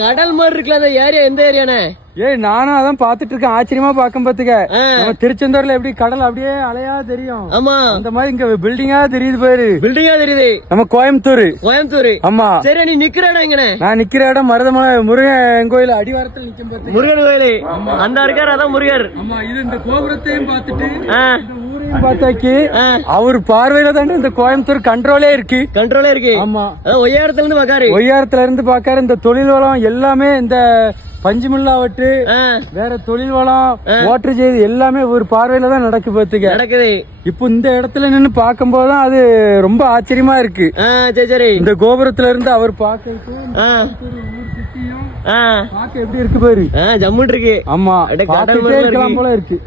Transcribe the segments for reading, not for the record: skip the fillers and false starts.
கடல் மாதிரி இருக்குல்ல அந்த ஏரியா, எந்த ஏரியானே? ஏய் நானும் அதான் பாத்துட்டு இருக்கேன், ஆச்சரியமா பாக்கும் பாத்துக்க. நம்ம திருச்செந்தூர்ல எப்படி கடல் அப்படியே அலையா தெரியும், ஆமா அந்த மாதிரி இங்க பில்டிங்கா தெரியுது பாரு. பில்டிங்கா தெரியுது. நம்ம கோயம்புத்தூர். கோயம்புத்தூர், ஆமா. சரி, நீ நிக்கிற இடம் எங்கனே? நான் நிக்கிற இடம் மருதமலை முருகன் கோயில் அடிவாரத்தில் நிக்கும் பாத்து. முருகன் கோயில் அந்த இருக்காரு, அதான் முருகர். ஆமா, இது இந்த கோபுரத்தையும் பாத்துட்டு பார்த்தாக்கி அவர் பார்வையில தாண்டி இந்த கோயம்புத்தூர் கண்ட்ரோலே இருக்கு. கண்ட்ரோலே இருக்கு, ஆமா. ஒய்யாரத்துல இருந்து பாக்காரு, ஒய்யாரத்துல இருந்து பாக்காரு. இந்த தொழில் வளம் எல்லாமே, இந்த பஞ்சுமில்லாவட்டு வேற தொழில் வளம் ஓட்டர் செய்தி எல்லாமே ஒரு பார்வையில தான் நடக்கு பாத்துக்க நடக்குது. இப்போ இந்த இடத்துல நின்னு பாக்கும் போதுதான் அது ரொம்ப ஆச்சரியமா இருக்கு. சரி, இந்த கோபுரத்துல இருந்து அவர் பாக்க எப்படி இருக்கு பாரு, ஜம்முன் இருக்கு. ஆமா, இருக்கலாம் போல இருக்கு.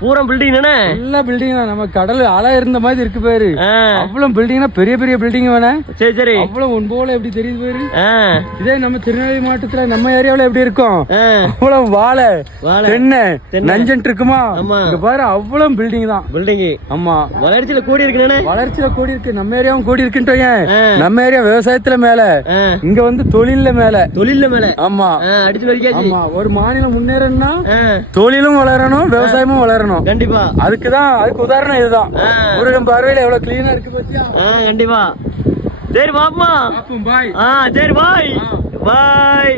பூரா பில்டிங் தானே? எல்லா பில்டிங் தான். நம்ம கடல் அலை இருந்த மாதிரி இருக்கு பாரு. அவ்வளவு பில்டிங்னா பெரிய பெரிய பில்டிங் வேணா. சரி சரி, அவ்வளவு ஒன்போல எப்படி தெரியுது பாரு. இதே நம்ம திருநெல்வேலி மாவட்டத்துல நம்ம ஏரியாவில எப்படி இருக்கும், அவ்வளவு வாழை தென்னை நஞ்சன்ட்டு இருக்குமா. இங்க பாரு, அவ்வளவு பில்டிங் தான். பில்டிங், ஆமா. வளர்ச்சியில கூடி இருக்கு, வளர்ச்சியில கூடி இருக்கு. நம்ம ஏரியாவும் கூடி இருக்குன்ட்டு. நம்ம ஏரியா விவசாயத்துல மேல, இங்க வந்து தொழில்ல மேல. தொழில்ல மேல, ஆமா. அடிச்சு வரைக்கும், ஆமா. ஒரு மாநிலம் முன்னேறணும்னா தொழிலும் வளரணும், விவசாயமும் வளரணும். கண்டிப்பா, அதுக்கு உதாரணம் இதுதான். முருகன் பார்வையில எவ்வளவு கிளீனா இருக்கு பாத்தியா. கண்டிப்பா. சரி பாப்பா, பாய். சரி பாய், பாய்.